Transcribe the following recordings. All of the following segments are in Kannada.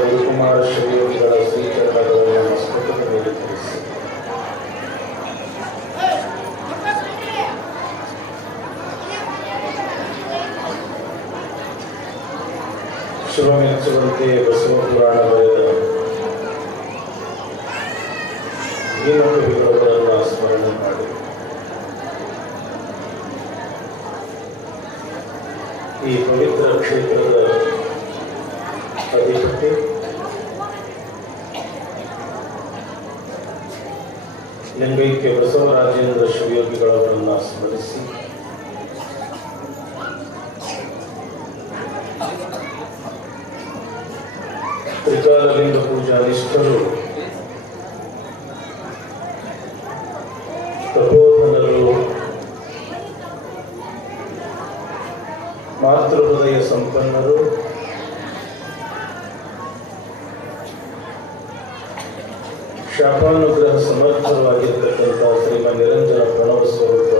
ಗುರುಕುಮಾರ ಶ್ರೀಯೋಗಿಗಳ ಶ್ರೀಚರಣಗಳನ್ನು ಮಸ್ತಕದ ಮೇಲೆ ತಿಳಿಸಿ ಶುಭ ಮೆಚ್ಚುವಂತೆ ಬಸವ ಪುರಾಣ ಬರೆದ ಭೀಮಕವಿಗಳವರನ್ನು ಸ್ಮರಣೆ ಮಾಡಿ. ಈ ಪವಿತ್ರ ಕ್ಷೇತ್ರದ ಅಧಿಪತಿ ಲಿಂಗೈಕ್ಯ ಬಸವರಾಜೇಂದ್ರ ಶಿವಯೋಗಿಗಳವರನ್ನು ಸ್ಮರಿಸಿ ತ್ರಿಕಾಲಲಿಂಗ ಪೂಜಾ ನಿಷ್ಠರು ಶಾಪಾನುಗ್ರಹ ಸಮರ್ಥವಾಗಿರ್ತಕ್ಕಂಥ ಶ್ರೀಮನ್ ನಿರಂಜನ ಪ್ರಣವ ಸ್ವರೂಪ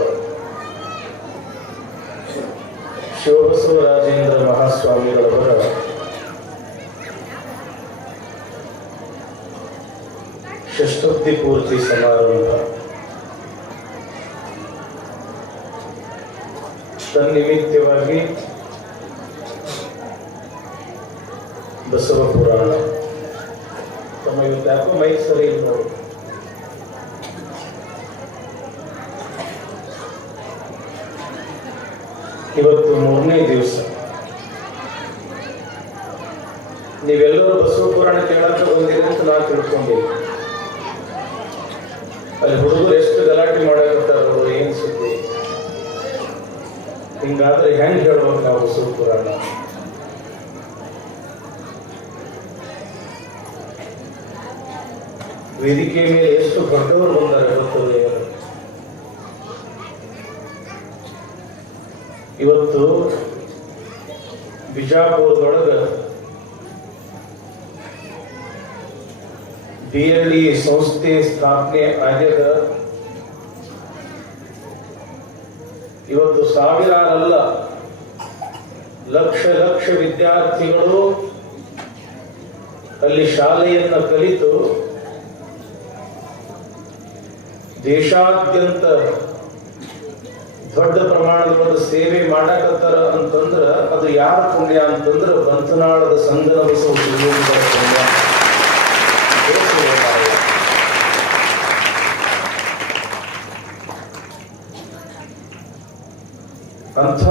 ಶಿವಬಸವರಾಜೇಂದ್ರ ಮಹಾಸ್ವಾಮಿಗಳವರ ಷಷ್ಠಬ್ದಿ ಪೂರ್ತಿ ಸಮಾರಂಭ ತನ್ನಿಮಿತ್ತವಾಗಿ ಬಸವ ಪುರಾಣ ತಮ್ಮ ಇವತ್ತು ಯಾಕೋ ಮೈಕ್ ಇವತ್ತು ಮೂರನೇ ದಿವಸ. ನೀವೆಲ್ಲರೂ ಬಸವ ಪುರಾಣ ಕೇಳಕ್ಕೆ ಬಂದಿರಿ ಅಂತ ನಾನು ತಿಳ್ಕೊಂಡಿದ್ದೆ. ಅಲ್ಲಿ ಹುಡುಗರು ಎಷ್ಟು ಗಲಾಟೆ ಮಾಡಕತ್ತಾರ ಏನ್ ಸುದ್ದಿ? ಹಿಂಗಾದ್ರೆ ಹೆಂಗೆ ಹೇಳ್ಬೇಕು ನಾವು ಬಸವ ಪುರಾಣ? ವೇದಿಕೆ ಮೇಲೆ ಎಷ್ಟು ದೊಡ್ಡವರು ಬಂದಾರೆ ಗೊತ್ತದೆ ಇವತ್ತು ಬಿಜಾಪುರದೊಳಗ ಡಿ ಎಲ್ ಸಂಸ್ಥೆ ಸ್ಥಾಪನೆ ಆಗ್ಯದ. ಇವತ್ತು ಸಾವಿರಾರಲ್ಲ ಲಕ್ಷ ಲಕ್ಷ ವಿದ್ಯಾರ್ಥಿಗಳು ಅಲ್ಲಿ ಶಾಲೆಯನ್ನ ಕಲಿತು ದೇಶಾದ್ಯಂತ ದೊಡ್ಡ ಪ್ರಮಾಣದೊಳಗೆ ಸೇವೆ ಮಾಡಕತ್ತಾರ ಅಂತಂದ್ರ ಅದು ಯಾರ ಪುಣ್ಯ ಅಂತಂದ್ರ ಬಂತನಾಳದ ಸಂಗನ ಬಸವ. ಅಂಥ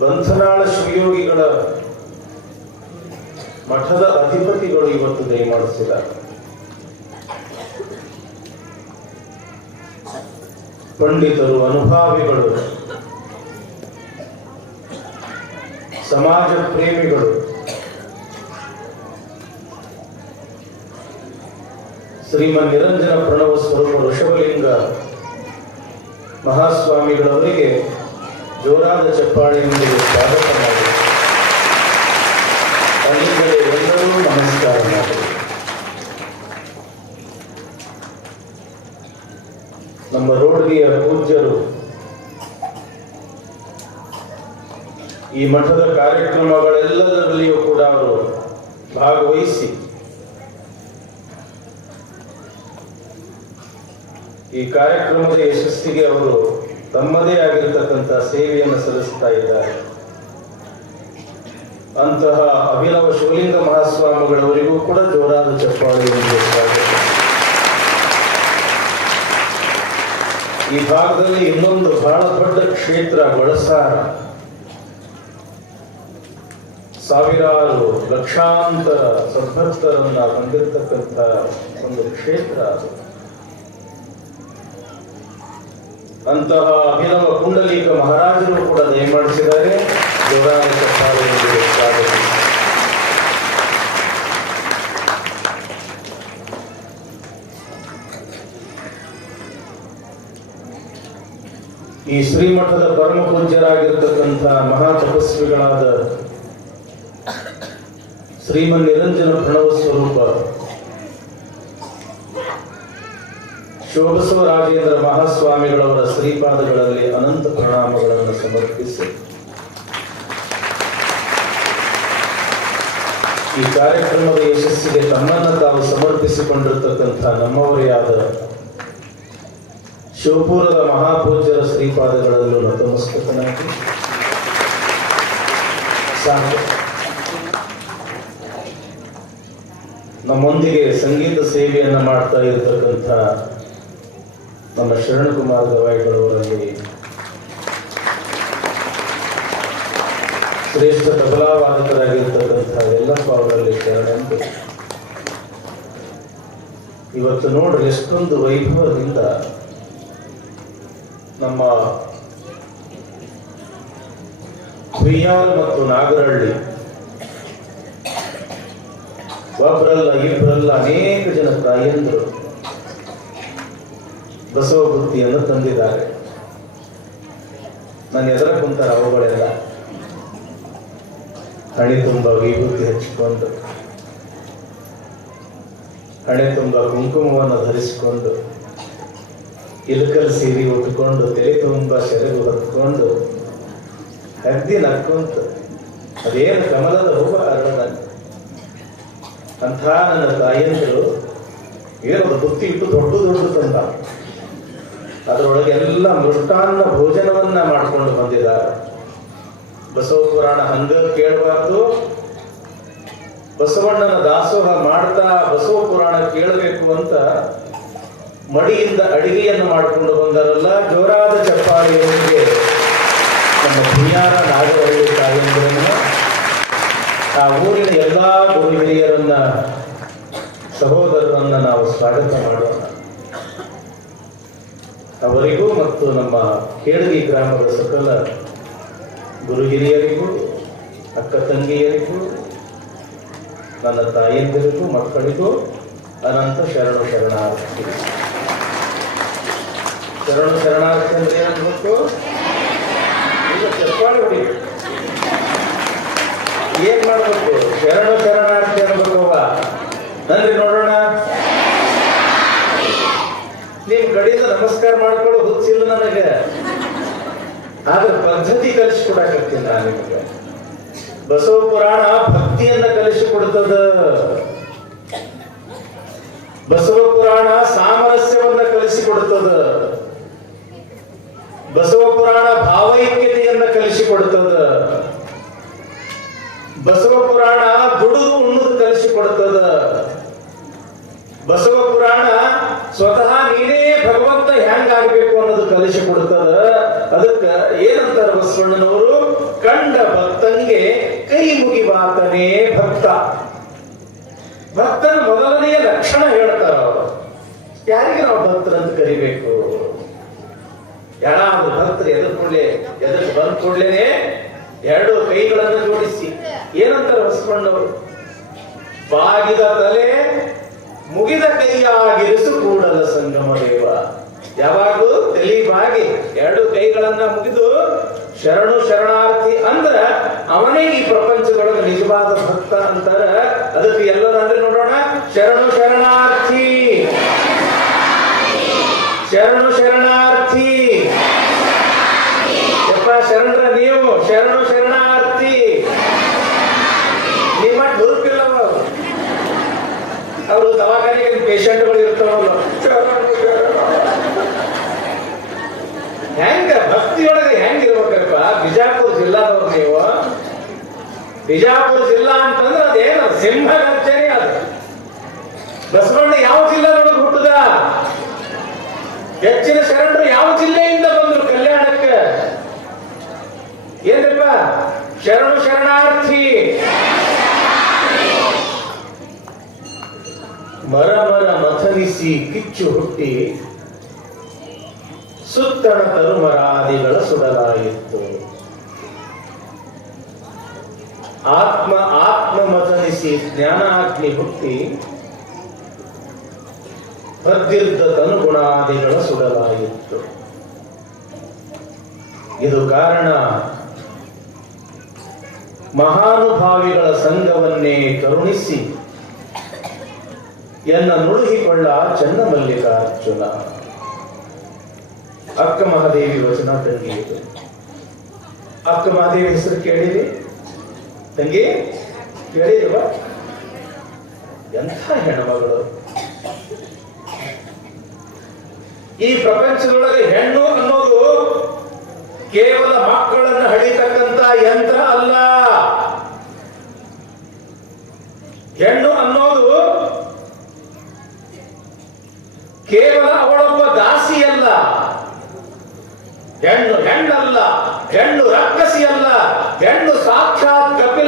ಬಂಧನಾಳ ಶ್ರೀಯೋಗಿಗಳ ಮಠದ ಅಧಿಪತಿಗಳು ಇವತ್ತು ದಯಮಾಡಿಸಿದ್ದಾರೆ ಪಂಡಿತರು ಅನುಭಾವಿಗಳು ಸಮಾಜ ಪ್ರೇಮಿಗಳು ಶ್ರೀಮನ್ ನಿರಂಜನ ಪ್ರಣವ ಸ್ವರೂಪ ಋಷಭಲಿಂಗ ಮಹಾಸ್ವಾಮಿಗಳವರಿಗೆ ಜೋರಾದ ಚಪ್ಪಾಳೆಯೊಂದಿಗೆ ಸ್ವಾಗತ ಮಾಡಿ ಅಲ್ಲಿಂದಲೇ ಎಲ್ಲರೂ ನಮಸ್ಕಾರ ಮಾಡಿ ನಮ್ಮ ರೋಡ್ಗಿಯ ಪೂಜ್ಯರು ಈ ಮಠದ ಕಾರ್ಯಕ್ರಮಗಳೆಲ್ಲದರಲ್ಲಿಯೂ ಕೂಡ ಅವರು ಭಾಗವಹಿಸಿ ಈ ಕಾರ್ಯಕ್ರಮದ ಯಶಸ್ಸಿಗೆ ಅವರು ತಮ್ಮದೇ ಆಗಿರತಕ್ಕಂಥ ಸೇವೆಯನ್ನು ಸಲ್ಲಿಸ್ತಾ ಇದ್ದಾರೆ. ಅಂತಹ ಅಭಿನವ ಶಿವಲಿಂಗ ಮಹಾಸ್ವಾಮಿಗಳವರಿಗೂ ಕೂಡ ಜೋರಾದ ಚಪ್ಪಾಳೆಯನ್ನು ಸ್ವಾಗತ ಈ ಭಾಗದಲ್ಲಿ ಇನ್ನೊಂದು ಬಹಳ ದೊಡ್ಡ ಕ್ಷೇತ್ರ ಬಳಸಾರ ಸಾವಿರಾರು ಲಕ್ಷಾಂತರ ಸದ್ಭಕ್ತರನ್ನ ಹೊಂದಿರತಕ್ಕಂಥ ಒಂದು ಕ್ಷೇತ್ರ ಅದು. ಅಂತಹ ಅಭಿನವ ಕುಂಡಲೀಕ ಮಹಾರಾಜರು ಕೂಡ ದಯಮಾಡಿಸಿದ್ದಾರೆ. ಜೋರಾದ ಚಪ್ಪಾಳೆಯೊಂದಿಗೆ ಸ್ವಾಗತ ಈ ಶ್ರೀಮಠದ ಪರಮ ಪೂಜ್ಯರಾಗಿರ್ತಕ್ಕಂಥ ಮಹಾ ತಪಸ್ವಿಗಳಾದ ಶ್ರೀಮನ್ ನಿರಂಜನ ಪ್ರಣವ ಸ್ವರೂಪ ಶೋಭಸವರಾಜೇಂದ್ರ ಮಹಾಸ್ವಾಮಿಗಳವರ ಶ್ರೀಪಾದಗಳಲ್ಲಿ ಅನಂತ ಪ್ರಣಾಮಗಳನ್ನು ಸಮರ್ಪಿಸಿ. ಈ ಕಾರ್ಯಕ್ರಮದ ಯಶಸ್ಸಿಗೆ ತಮ್ಮನ್ನು ತಾವು ಸಮರ್ಪಿಸಿಕೊಂಡಿರ್ತಕ್ಕಂಥ ನಮ್ಮವರೇ ಆದ ಶಿವಪುರದ ಮಹಾಪೂಜ್ಯರ ಶ್ರೀಪಾದಗಳಲ್ಲೂ ನತಮಸ್ತಕನಾಗಿ ಸಾಕು ನಮ್ಮೊಂದಿಗೆ ಸಂಗೀತ ಸೇವೆಯನ್ನು ಮಾಡ್ತಾ ಇರತಕ್ಕಂಥ ನಮ್ಮ ಶರಣಕುಮಾರ ಗವಾಯಿಗಳವರಲ್ಲಿ ಶ್ರೇಷ್ಠ ತಬಲಾವಾದಕರಾಗಿರ್ತಕ್ಕಂಥ ಎಲ್ಲಪ್ಪ ಅವರಲ್ಲಿ ಶರಣಂತೆ. ಇವತ್ತು ನೋಡ್ರಿ, ಎಷ್ಟೊಂದು ವೈಭವದಿಂದ ನಮ್ಮ ಕುಯ್ಯಾಲ್ ಮತ್ತು ನಾಗರಹಳ್ಳಿ ಒಬ್ಬರಲ್ಲ ಇಬ್ಬರಲ್ಲ ಅನೇಕ ಜನ ತಾಯಿಯಂದರು ಬಸವ ಬುದ್ಧಿಯನ್ನು ತಂದಿದ್ದಾರೆ. ನನ್ನ ಎದುರ ಕುಂತಾರ ಅವುಗಳೆಲ್ಲ ಹಣೆ ತುಂಬ ವಿಭೂತಿ ಹಚ್ಚಿಕೊಂಡು, ಹಣೆ ತುಂಬ ಕುಂಕುಮವನ್ನು ಧರಿಸಿಕೊಂಡು ಇಲಕಲ್ ಸೀರೆ ಉಟ್ಕೊಂಡು ತಲೆ ತುಂಬ ಸೆರಗು ಹೊತ್ಕೊಂಡು ಹದ್ದಿ ನಕ್ಕೊಂತು ಅದೇನು ಕಮಲದ ಹೂವ ಅರಣ್ಯ ಅಂಥ ನನ್ನ ತಾಯಂದಿರು, ಏನು ಬುತ್ತಿ ಇಟ್ಟು ದೊಡ್ಡ ದೊಡ್ಡ ತಂದ ಅದರೊಳಗೆ ಎಲ್ಲ ಮೃಷ್ಟಾನ್ನ ಭೋಜನವನ್ನ ಮಾಡಿಕೊಂಡು ಬಂದಿದ್ದಾರೆ. ಬಸವ ಪುರಾಣ ಹಂಗ ಕೇಳಬಾರ್ದು. ಬಸವಣ್ಣನ ದಾಸೋಹ ಮಾಡ್ತಾ ಬಸವ ಪುರಾಣ ಕೇಳಬೇಕು ಅಂತ ಮಡಿಯಿಂದ ಅಡಿಗೆಯನ್ನು ಮಾಡಿಕೊಂಡು ಬಂದರಲ್ಲ, ಜೋರಾದ ಚಪ್ಪಾಳಿಯೊಂದಿಗೆ ನಮ್ಮ ಪುಣ್ಯಾರ ನಾಗರಹಳ್ಳಿ ತಾಯಂದಿರನ್ನ ಆ ಊರಿನ ಎಲ್ಲ ಗುರು ಹಿರಿಯರನ್ನ ಸಹೋದರರನ್ನ ನಾವು ಸ್ವಾಗತ ಮಾಡೋಣ. ಅವರಿಗೂ ಮತ್ತು ನಮ್ಮ ಕೇಳಗಿ ಗ್ರಾಮದ ಸಕಲ ಗುರು ಹಿರಿಯರಿಗೂ ಅಕ್ಕ ತಂಗಿಯರಿಗೂ, ನನ್ನ ತಾಯಿಯಂದಿರಿಗೂ ಮಕ್ಕಳಿಗೂ ಅನಂತ ಶರಣ ಶರಣಾರ್ಥಿ ಶರಣು ಶರಣಾರ್ಥಿ ಅಂದ್ರೆ ಏನ್ಬೇಕು ಈಗ ಚಪ್ಪಾಳೆ ಹೊಡಿ. ಏನ್ ಮಾಡ್ಬೇಕು? ಶರಣ ಶರಣಾರ್ಥಿ ಅನ್ಬೇಕು ನನ್ರಿ ನೋಡೋಣ. ನಿಮ್ ಕಡೆಯಿಂದ ನಮಸ್ಕಾರ ಮಾಡ್ಕೊಳ್ಳೋ ಹುಚ್ಚಿಲ್ಲ ನನಗೆ ಆದ್ರೆ ಪದ್ಧತಿ ಕಲಿಸಿಕೊಡಕತ್ತೀನಿ ನಾನು ನಿಮಗೆ. ಬಸವ ಪುರಾಣ ಭಕ್ತಿಯನ್ನ ಕಲಿಸಿಕೊಡ್ತದ. ಬಸವ ಪುರಾಣ ಸಾಮರಸ್ಯವನ್ನ ಕಲಿಸಿಕೊಡ್ತದ. ಬಸವ ಪುರಾಣ ಭಾವೈಕ್ಯತೆಯನ್ನ ಕಲಿಸಿಕೊಡ್ತದ. ಬಸವ ಪುರಾಣ ದುಡಿದು ಉಣ್ಣುದು ಕಲಿಸಿಕೊಡ್ತದ. ಬಸವ ಪುರಾಣ ಸ್ವತಃ ನೀನೇ ಭಗವಂತ ಹೆಂಗಾಗಬೇಕು ಅನ್ನೋದು ಕಲಿಸಿಕೊಡ್ತದ. ಅದಕ್ಕ ಏನಂತಾರ ಬಸವಣ್ಣನವರು? ಕಂಡ ಭಕ್ತನಿಗೆ ಕೈ ಮುಗಿವಾತನೇ ಭಕ್ತ. ಭಕ್ತನ ಮೊದಲನೆಯ ಲಕ್ಷಣ ಹೇಳ್ತಾರ ಅವರು. ಯಾರಿಗೆ ನಾವು ಭಕ್ತರಂತ ಕರಿಬೇಕು? ಯಾರಾದ್ರೂ ಭಕ್ತರು ಎದುರು ಕೂಡಲೇ ಎದುರು ಬಂದ ಕೂಡಲೇ ಎರಡು ಕೈಗಳನ್ನು ಜೋಡಿಸಿ. ಏನಂತಾರೆ ಹೊಸ್ಕೊಂಡವರು? ಬಾಗಿದ ತಲೆ, ಮುಗಿದ ಕೈಯಾಗಿರಿಸು ಕೂಡಲ ಸಂಗಮ ದೇವ. ಯಾವಾಗಲೂ ತಲೆ ಬಾಗಿ ಎರಡು ಕೈಗಳನ್ನ ಮುಗಿದು ಶರಣು ಶರಣಾರ್ಥಿ ಅಂದ್ರ ಅವನೇ ಈ ಪ್ರಪಂಚದೊಳಗೆ ನಿಜವಾದ ಭಕ್ತ ಅಂತಾರ. ಅದಕ್ಕೆ ಎಲ್ಲರ ಅಂದ್ರೆ ನೋಡೋಣ, ಶರಣು ಶರಣಾರ್ಥಿ. ಶರಣು ಶರಣಾರ್ಥಿ ಯಪ್ಪ ಶರಣರ ನೀವು ಶರಣು ಶರಣಾರ್ಥಿ ನಿಮ್ಮ ಹುರುಪಿಲ್ಲ ಅವರು ದವಾಖಾನೆಗೆ ಪೇಷಂಟ್ಗಳು ಇರ್ತಾವಲ್ಲ. ಹೆಂಗ ಭಕ್ತಿಯೊಳಗೆ ಹೆಂಗಿರ್ಬೇಕಪ್ಪ? ಬಿಜಾಪುರ ಜಿಲ್ಲಾದವ್ರು ನೀವು. ಬಿಜಾಪುರ ಜಿಲ್ಲಾ ಅಂತಂದ್ರೆ ಅದೇನು? ಸಿಂಹ ರಾಜ್ಯನೇ ಅದು. ಬಸವಣ್ಣ ಯಾವ ಜಿಲ್ಲಾದೊಳಗೆ ಹುಟ್ಟದ? ಹೆಚ್ಚಿನ ಶರಣರು ಯಾವ ಜಿಲ್ಲೆಯಿಂದ ಬಂದ್ರು ಕಲ್ಯಾಣಕ್ಕೆ? ಏನಪ್ಪ ಶರಣು ಶರಣಾರ್ಥಿ. ಮರ ಮರ ಮಥನಿಸಿ ಕಿಚ್ಚು ಹುಟ್ಟಿ ಸುತ್ತಣ ತರುಮರಾದಿಗಳ ಸುಡಲಾಯಿತು. ಆತ್ಮ ಆತ್ಮ ಮಥನಿಸಿ ಜ್ಞಾನಾಗ್ನಿ ಹುಟ್ಟಿ ತನು ತನುಗುಣಾದಿಗಳ ಸುಡಲಾಯಿತು. ಇದು ಕಾರಣ ಮಹಾನುಭಾವಿಗಳ ಸಂಘವನ್ನೇ ಕರುಣಿಸಿ ಎನ್ನ ಮಲ್ಲಿಕ ಚನ್ನಮಲ್ಲಿಕಾರ್ಜುನ ಅಕ್ಕ ಮಹಾದೇವಿ ವಚನ ತಂಗಿ ಅಕ್ಕ ಮಹಾದೇವಿ ಹೆಸರು ಕೇಳಿರಿ. ತಂಗಿ ಕೇಳಿದವ ಎಂಥ ಹೆಣ್ಮಗಳು. ಈ ಪ್ರಪಂಚದೊಳಗೆ ಹೆಣ್ಣು ಅನ್ನೋದು ಕೇವಲ ಮಕ್ಕಳನ್ನು ಹಳಿತಕ್ಕಂತ ಯಂತ್ರ ಅಲ್ಲ. ಹೆಣ್ಣು ಅನ್ನೋದು ಕೇವಲ ಅವಳೊಬ್ಬ ದಾಸಿಯಲ್ಲ. ಹೆಣ್ಣು ಹೆಣ್ಣಲ್ಲ ಹೆಣ್ಣು ರಕ್ಕಸಿ ಅಲ್ಲ ಹೆಣ್ಣು ಸಾಕ್ಷಾತ್ ಕಪಿಲ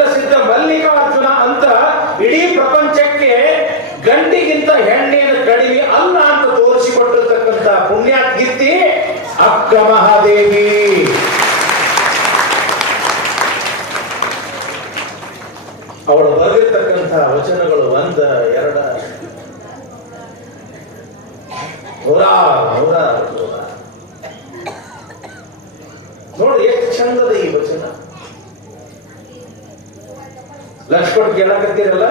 ನೂರಾರು ನೋಡಿ ಎಷ್ಟು ಚಂದದ ಈ ವಚನ. ಲಕ್ಷ್ಮಣ್ ಗೆಲ್ಲಕತ್ತೀರಲ್ಲ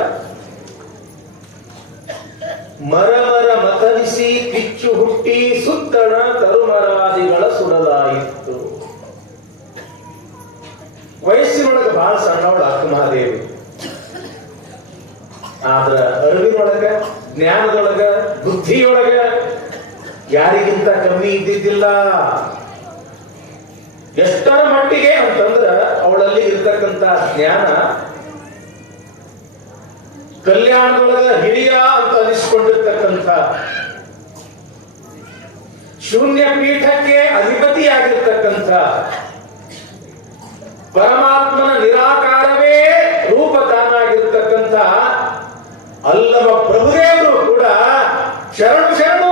ಮರ ಮರ ಮತನಿಸಿ ಕಿಚ್ಚು ಹುಟ್ಟಿ ಸುತ್ತಣ ತರುಮರಾದಿಗಳ ಸುಡಲಾಯಿತು ವಯಸ್ಸಿನೊಳಗೆ ಬಹಳ ಸಣ್ಣವಳ ಅಕ್ಕಮಹಾದೇವಿ. ಆದ್ರ ಅರಿವಿನೊಳಗ, ಜ್ಞಾನದೊಳಗ, ಬುದ್ಧಿಯೊಳಗ ಯಾರಿಗಿಂತ ಕಮ್ಮಿ ಇದ್ದಿದ್ದಿಲ್ಲ. ಎಷ್ಟರ ಮಟ್ಟಿಗೆ ಅಂತಂದ್ರ ಅವಳಲ್ಲಿ ಇರ್ತಕ್ಕಂತ ಜ್ಞಾನ ಕಲ್ಯಾಣದೊಳಗ ಹಿರಿಯ ಅಂತ ಅನಿಸ್ಕೊಂಡಿರ್ತಕ್ಕಂಥ ಶೂನ್ಯ ಪೀಠಕ್ಕೆ ಅಧಿಪತಿಯಾಗಿರ್ತಕ್ಕಂಥ ಪರಮಾತ್ಮನ ನಿರಾಕಾರವೇ ರೂಪ ತಾನಾಗಿರ್ತಕ್ಕಂಥ ಅಲ್ಲವ ಪ್ರಭುದೇವರು ಕೂಡ ಶರಣು ಶರಣು